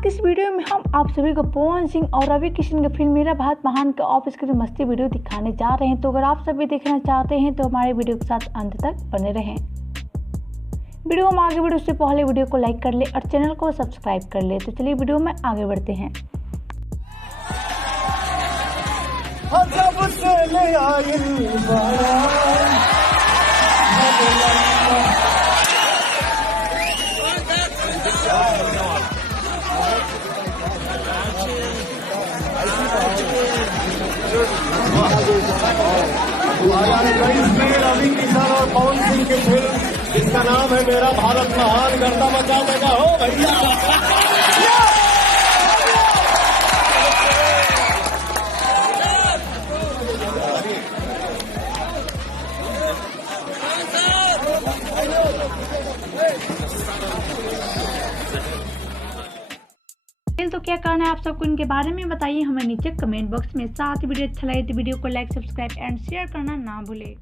आज की इस वीडियो में हम आप सभी को पवन सिंह और रवि किशन की फिल्म मेरा भारत महान के ऑफ स्क्रीन मस्ती वीडियो दिखाने जा रहे हैं। तो अगर आप सभी देखना चाहते हैं तो हमारे वीडियो के साथ अंत तक बने रहें। वीडियो हम आगे बढ़े उससे पहले वीडियो को लाइक कर ले और चैनल को सब्सक्राइब कर ले। तो चलिए वीडियो में आगे बढ़ते हैं। रवि किशन और पवन सिंह की फिल्म जिसका नाम है मेरा भारत महान गर्दा मचा देगा हो भैया। तो क्या करना है आप सबको इनके बारे में बताइए हमें नीचे कमेंट बॉक्स में। साथ ही वीडियो अच्छा लगे तो वीडियो को लाइक सब्सक्राइब एंड शेयर करना ना भूले।